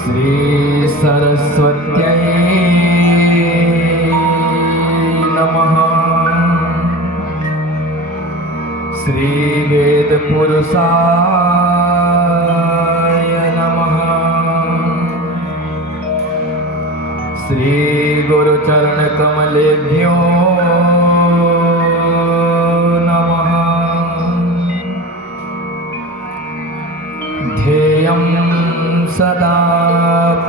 श्री सरस्वत्यै नमः। श्री वेद पुरुषाय नमः। श्री गुरुचरण कमलेभ्यो नमः। ध्येयं सदा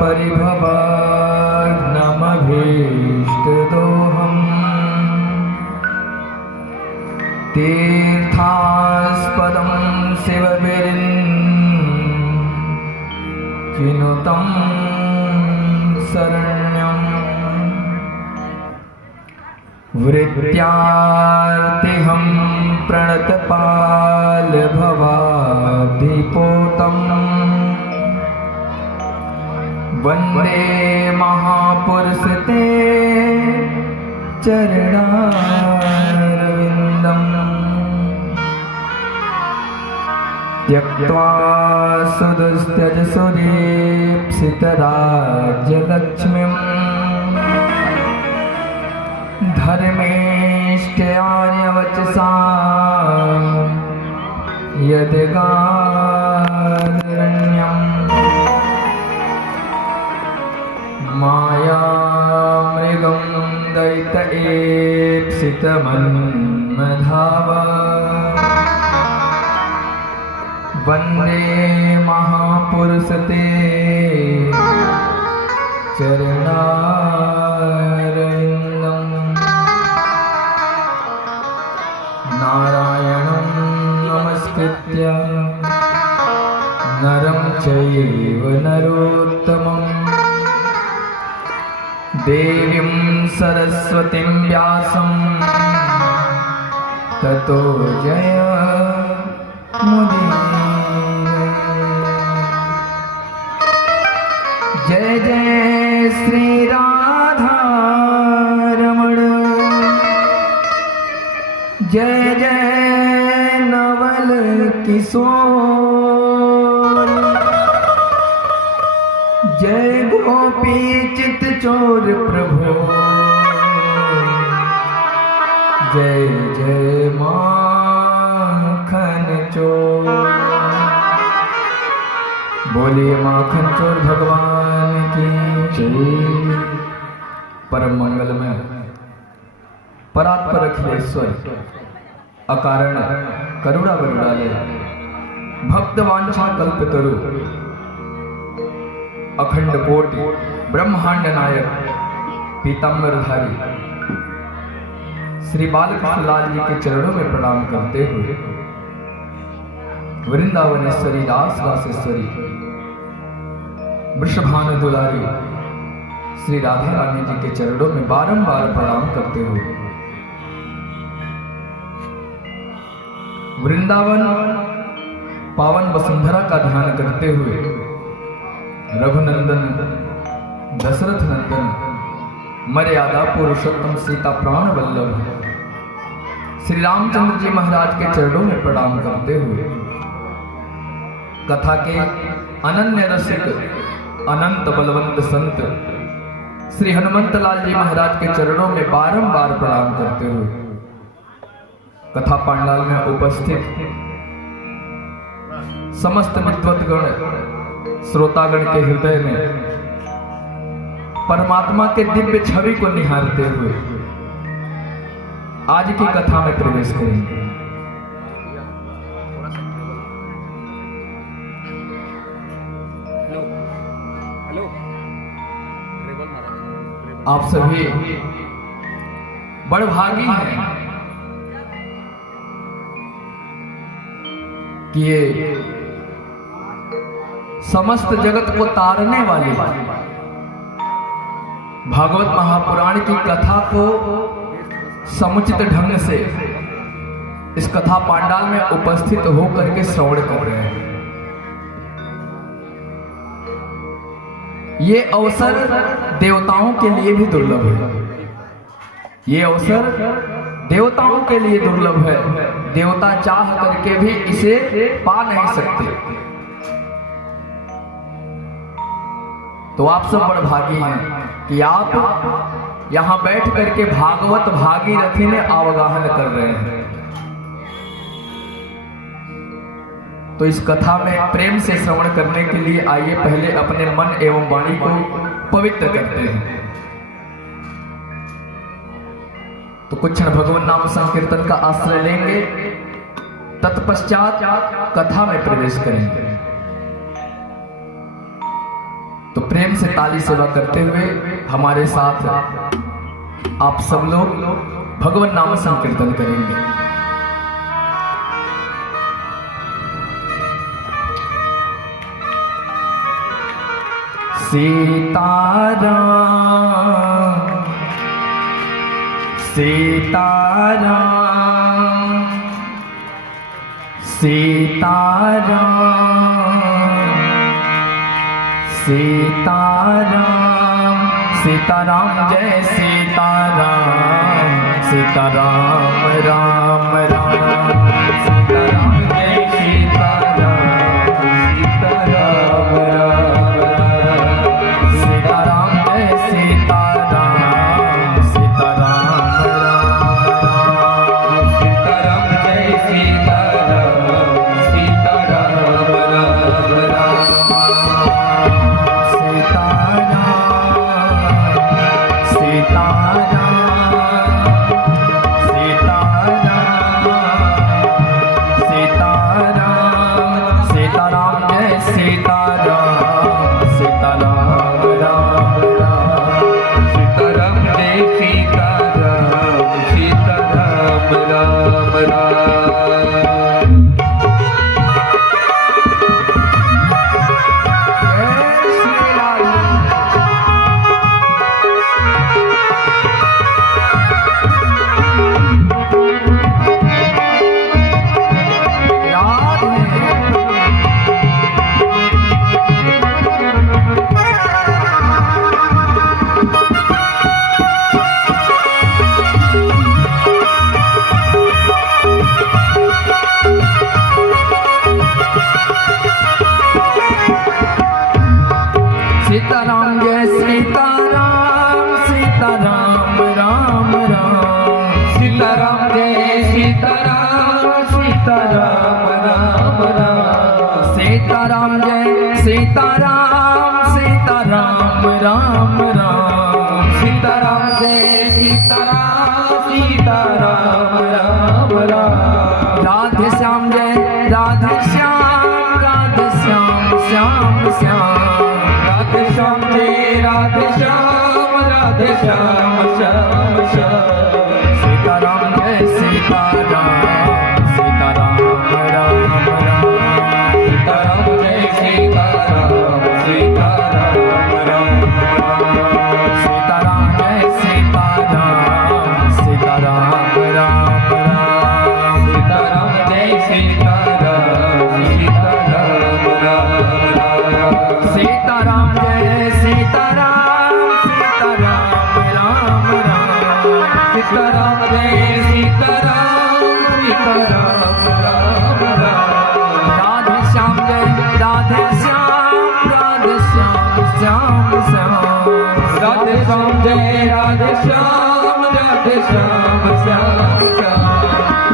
परिभवाग्नमभीष्टदोहम् तीर्थास्पदं शिवविरिञ्चिनुतं शरण्यम् वृत्यार्तिहं प्रणतपालभवाब्धिपोतम् वन्दे महापुरुषते चरणारविन्दम् त्यक्त्वा सुदुस्त्यज सुदीप्सितराज्यलक्ष्मीम् धर्मेष्ट्यान्यवचसा यद्गादिरण्यम् मायामृगं दैत्येप्सितमन्मधाव वन्दे महापुरुषते चरणारविन्दम् नारायणं नमस्कृत्य नरं चैव नरोत्तमम् देवीं सरस्वतीं व्यासं ततो जयमुदीरये। जय जय श्री राधा रमण, जय जय नवल किशोर, जय गोपी चित चोर प्रभु, जय जय माखन चोर। बोलिए माखन चोर भगवान की जय। परम मंगल में परात्पर अखिलेश्वर अकारण करुणा वरुणालय भक्त वांछा कल्पतरु अखंड कोटि ब्रह्मांड नायक पीताम्बरधारी श्री बालकृष्ण लाल जी के चरणों में प्रणाम करते हुए वृंदावनेश्वरी रास रासेश्वरी वृषभानु दुलारी श्री राधा रानी जी के चरणों में बारंबार प्रणाम करते हुए वृंदावन पावन वसुंधरा का ध्यान करते हुए रघुनंदन दशरथ नंदन मर्यादा पुरुषोत्तम सीता प्राण वल्लभ श्री रामचंद्र जी महाराज के चरणों में प्रणाम करते हुए कथा के अनन्य रसिक अनंत बलवंत संत श्री हनुमंत लाल जी महाराज के चरणों में बारंबार प्रणाम करते हुए कथा पांडाल में उपस्थित समस्त विद्वतगण श्रोतागण के हृदय में परमात्मा के दिव्य छवि को निहारते हुए आज की कथा में प्रवेश करेंगे। आप सभी बड़भागी हैं कि ये समस्त जगत को तारने वाली भागवत महापुराण की कथा को समुचित ढंग से इस कथा पांडाल में उपस्थित होकर के श्रवण कर रहे हैं। ये अवसर देवताओं के लिए भी दुर्लभ है। ये अवसर देवताओं के लिए दुर्लभ है, देवता चाह करके भी इसे पा नहीं सकते। तो आप सब बड़ भागी हैं कि आप यहां बैठ करके भागवत भागीरथी में अवगाहन कर रहे हैं। तो इस कथा में प्रेम से श्रवण करने के लिए आइए पहले अपने मन एवं वाणी को पवित्र करते हैं। तो कुछ क्षण भगवान नाम संकीर्तन का आश्रय लेंगे, तत्पश्चात कथा में प्रवेश करेंगे। तो प्रेम से ताली सेवा करते हुए हमारे साथ आप सब लोग भगवान नाम संकीर्तन करेंगे। सीताराम सीताराम सीताराम सीताराम सीताराम जय सीताराम सीताराम राम राम सीताराम जय सीताराम सीताराम राम राम सीताराम जय सीताराम सीताराम राम राम सीताराम जय सीताराम सीताराम राम राम सीताराम जय सीताराम सीताराम राम राम सीताराम जय सीताराम सीताराम राम राम सीताराम जय सीताराम सीताराम राम राम सीताराम जय सीताराम सीताराम राम राम राधे श्याम जय राधे श्याम श्याम श्याम राधे श्याम जय राधे श्याम श्याम श्याम सीताराम जय सीताराम सीताराम राम राम सीताराम जय सीताराम सीताराम राम राम सीताराम जय सीताराम सीताराम राम राम सीताराम जय सीताराम सीताराम राम राम सीताराम जय सीताराम सीताराम राम राम सीताराम जय सीताराम सीताराम राम राम राधे श्याम जय राधे श्याम श्याम श्याम राधे श्याम जय राधे श्याम श्याम श्याम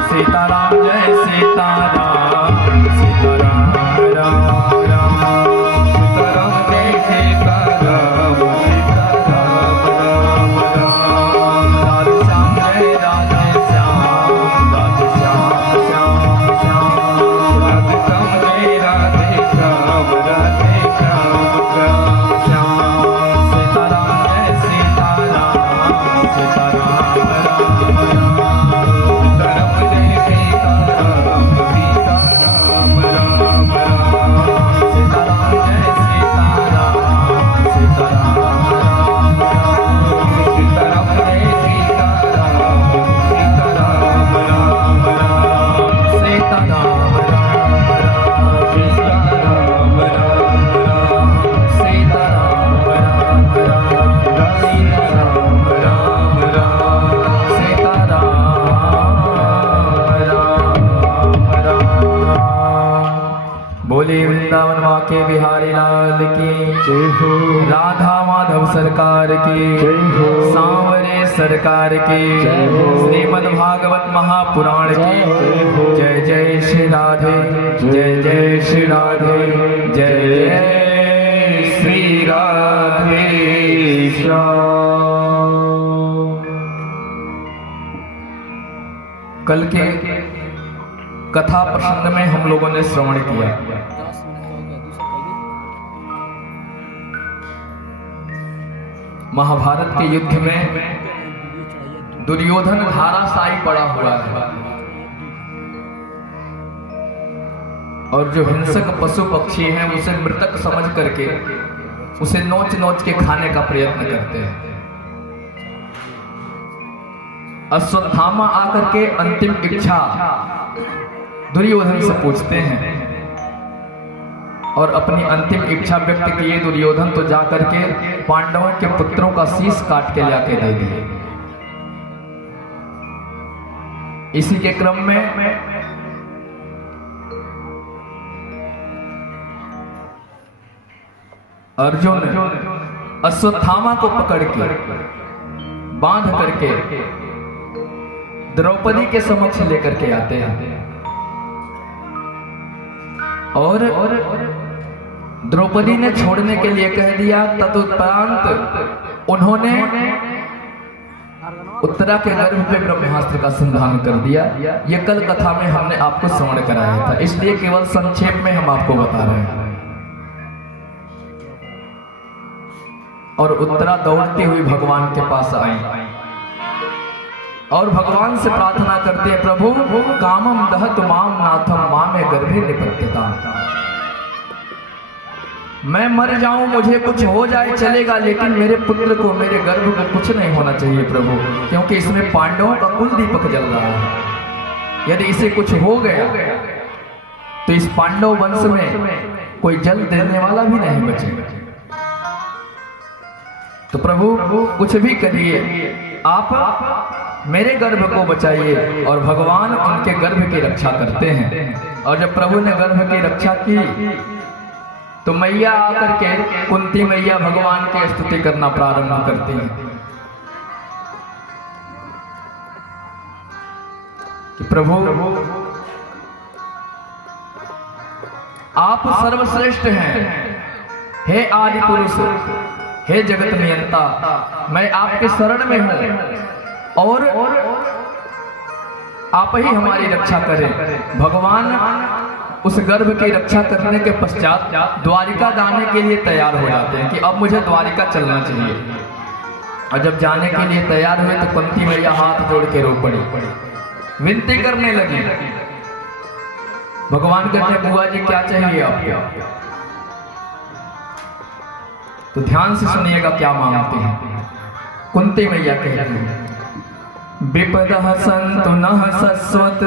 सीताराम जय सीताराम सीताराम राम राम सीताराम जय सीताराम सीताराम राम राम राधे श्याम जय राधे श्याम श्याम श्याम राधे श्याम जय राधे श्याम श्याम श्याम सीताराम जय सीताराम सीताराम राम बोले वृंदावन वाके बिहारी लाल की जय हो, राधा माधव सरकार की जय हो, सांवरे सरकार की जय हो, श्रीमद् भागवत महापुराण जय की हो, जय जय श्री राधे, जय जय श्री राधे, जय जय श्री राधे श्याम। कल के कथा प्रसंग में हम लोगों ने श्रवण किया। महाभारत के युद्ध में दुर्योधन धाराशायी पड़ा हुआ है और जो हिंसक पशु पक्षी हैं उसे मृतक समझ करके उसे नोच नोच के खाने का प्रयत्न करते हैं। अश्वत्थामा आकर के अंतिम इच्छा दुर्योधन से पूछते हैं और अपनी अंतिम इच्छा व्यक्त किए दुर्योधन तो जाकर के पांडवों के पुत्रों का शीश काट के लाके दे दिए। इसी के क्रम में अर्जुन अश्वत्थामा को पकड़ के बांध करके द्रौपदी के समक्ष लेकर के आते हैं और द्रौपदी ने छोड़ने के लिए कह दिया। तदुपरांत उन्होंने उत्तरा के गर्भ पे ब्रह्मास्त्र का संधान कर दिया। यह कल कथा में हमने आपको श्रवण कराया था, इसलिए केवल संक्षेप में हम आपको बता रहे हैं। और उत्तरा दौड़ती हुई भगवान के पास आई और भगवान से प्रार्थना करते हैं, प्रभु कामम दहत माम नाथम मामे गर्भे निपत्यता। मैं मर जाऊं, मुझे कुछ हो जाए चलेगा, लेकिन मेरे पुत्र को, मेरे गर्भ को कुछ नहीं होना चाहिए प्रभु, क्योंकि इसमें पांडवों का कुल दीपक जल रहा है। यदि इसे कुछ हो गया तो इस पांडव वंश में कोई जल देने वाला भी नहीं बचेगा। तो प्रभु कुछ भी करिए, आप मेरे गर्भ को बचाइए। और भगवान उनके गर्भ की रक्षा करते हैं। और जब प्रभु ने गर्भ की रक्षा की तो मैया आकर के, कुंती मैया भगवान की स्तुति करना प्रारंभ करती हैं कि प्रभु आप सर्वश्रेष्ठ हैं, हे आदि पुरुष, हे जगत नियंता, मैं आपके शरण में हूं और आप ही हमारी रक्षा करें। भगवान उस गर्भ की रक्षा करने के पश्चात द्वारिका जाने के लिए तैयार हो जाते हैं कि अब मुझे द्वारिका चलना चाहिए। और जब जाने के लिए तैयार हुए तो कुंती मैया हाथ जोड़ के रो पड़ी, विनती करने लगी। भगवान कहते हैं, बुआ जी क्या चाहिए आपको? तो ध्यान से सुनिएगा क्या मांगते हैं। कुंती मैया कहती हैं, विपदः सन्तु नः शश्वत्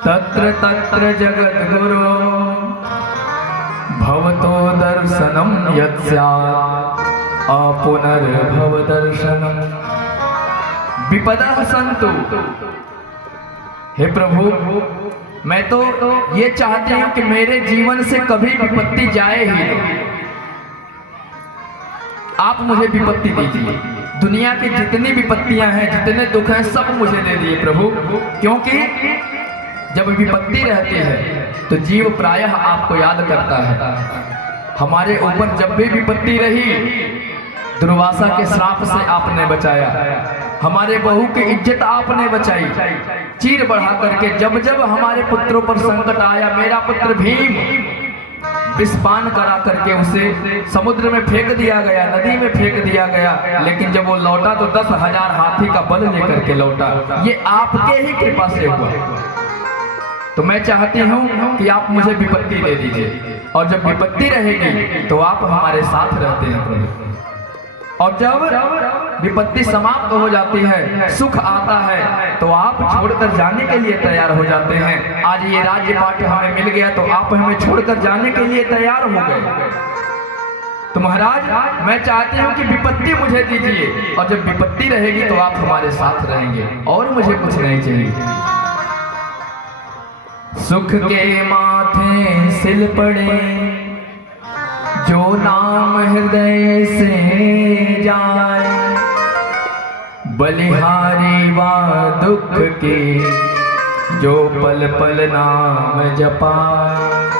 तत्र तत्र जगत गुरो भवतो दर्शनम यत् स्यात् अपुनर्भव दर्शनम। विपदः सन्तु, हे प्रभु मैं तो ये चाहती हूं कि मेरे जीवन से कभी विपत्ति जाए ही नहीं। आप मुझे विपत्ति दीजिए, दुनिया की जितनी विपत्तियां हैं, जितने दुख हैं, सब मुझे दे दिए प्रभु, क्योंकि जब विपत्ति रहती है तो जीव प्रायः आपको याद करता है। हमारे ऊपर जब भी विपत्ति रही, दुर्वासा के श्राप से आपने बचाया, हमारे बहू की इज्जत आपने बचाई, चीर बढ़ा करके जब जब हमारे पुत्रों पर संकट आया, मेरा पुत्र भीम विषपान करा करके उसे समुद्र में फेंक दिया गया, नदी में फेंक दिया गया, लेकिन जब वो लौटा तो 10,000 हाथी का बल लेकर के लौटा। ये आपके ही कृपा से हुआ। तो मैं चाहती हूँ कि आप मुझे विपत्ति दे दीजिए, और जब विपत्ति रहेगी तो आप हमारे साथ रहते हैं प्रभु। और जब विपत्ति समाप्त हो जाती है, सुख आता है, तो आप छोड़कर जाने के लिए तैयार हो जाते हैं। आज ये राज्य पाठ हमें मिल गया तो आप हमें छोड़कर जाने के लिए तैयार हो गए। तो महाराज मैं चाहती हूँ कि विपत्ति मुझे दीजिए, और जब विपत्ति रहेगी तो आप हमारे साथ रहेंगे, और मुझे कुछ नहीं चाहिए। सुख के मात माथे सिल पड़े, जो नाम हृदय से जाए, बलिहारी वा दुख के, जो पल पल नाम जपाए।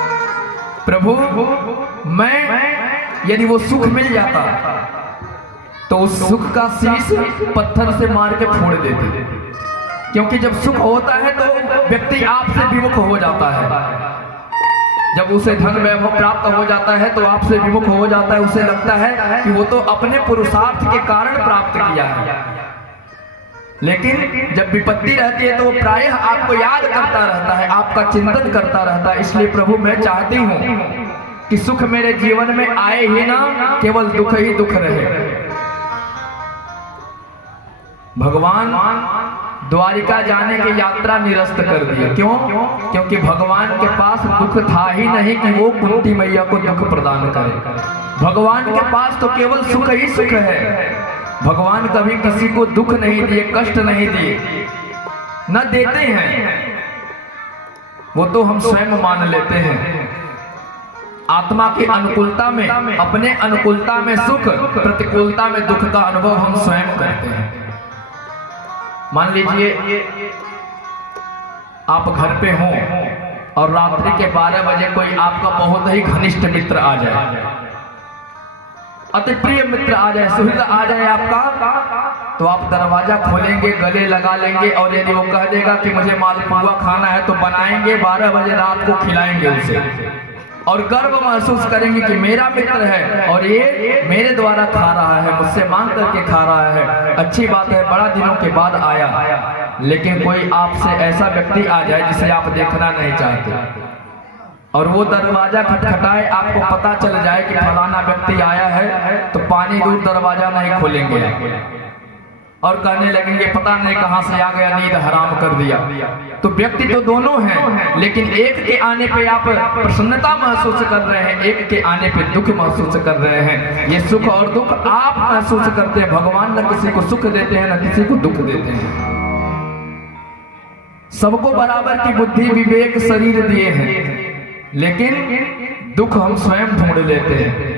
प्रभु, मैं यदि वो सुख मिल जाता तो उस सुख का शीश पत्थर से मार के फोड़ देते, क्योंकि जब सुख होता है तो व्यक्ति आपसे विमुख हो जाता है। जब उसे धन वैभव प्राप्त हो जाता है तो आपसे विमुख हो जाता है, उसे लगता है कि वो तो अपने पुरुषार्थ के कारण प्राप्त किया है। लेकिन जब विपत्ति रहती है तो वो प्रायः आपको याद करता रहता है, आपका चिंतन करता रहता है। इसलिए प्रभु, मैं चाहती हूं कि सुख मेरे जीवन में आए ही ना, केवल दुख ही दुख रहे। भगवान द्वारिका जाने की यात्रा निरस्त कर दिया। क्यों? क्योंकि भगवान के पास दुख था ही नहीं कि वो कुंती मैया को दुख प्रदान करे। भगवान के पास तो केवल सुख ही सुख है। भगवान कभी किसी को दुख नहीं दिए, कष्ट नहीं दिए, न देते हैं। वो तो हम स्वयं मान लेते हैं। आत्मा की अनुकूलता में, अपने अनुकूलता में सुख, प्रतिकूलता में दुख का अनुभव हम स्वयं करते हैं। मान लीजिए आप घर पे हों और रात्रि के 12 बजे कोई आपका बहुत ही घनिष्ठ मित्र आ जाए, अति प्रिय मित्र आ जाए, सुहृद आ जाए आपका, तो आप दरवाजा खोलेंगे, गले लगा लेंगे, और यदि वो कह देगा कि मुझे मालपुआ खाना है तो बनाएंगे, 12 बजे रात को खिलाएंगे उसे, और गर्व महसूस करेंगे कि मेरा मित्र है और ये मेरे द्वारा खा रहा है, मुझसे मांग करके खा रहा है। अच्छी बात है, बड़ा दिनों के बाद आया। लेकिन कोई आपसे ऐसा व्यक्ति आ जाए जिसे आप देखना नहीं चाहते, और वो दरवाजा खटखटाए, आपको पता चल जाए कि फलाना व्यक्ति आया है, तो पानी दूर दरवाजा नहीं खोलेंगे और कहने लगेंगे पता नहीं कहां से आ गया, नींद हराम कर दिया। तो व्यक्ति तो दोनों हैं, लेकिन एक के आने पे आप प्रसन्नता महसूस कर रहे हैं, एक के आने पे दुख महसूस कर रहे हैं। ये सुख और दुख आप महसूस करते हैं। भगवान न किसी को सुख देते हैं, न किसी को दुख देते हैं। सबको बराबर की बुद्धि, विवेक, शरीर दिए हैं, लेकिन दुख हम स्वयं ढूंढ लेते हैं।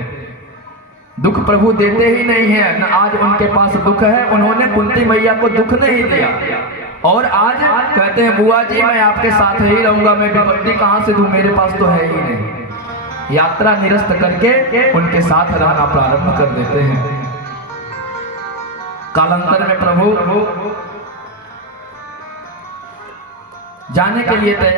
दुख प्रभु देते ही नहीं है। न आज उनके पास दुख है, उन्होंने कुंती मैया को दुख नहीं दिया, और आज कहते हैं बुआ जी मैं आपके साथ ही रहूंगा, मैं विपत्ति कहां से दूं, मेरे पास तो है ही नहीं। यात्रा निरस्त करके उनके साथ रहना प्रारंभ कर देते हैं। कालांतर में प्रभु जाने के लिए तैयार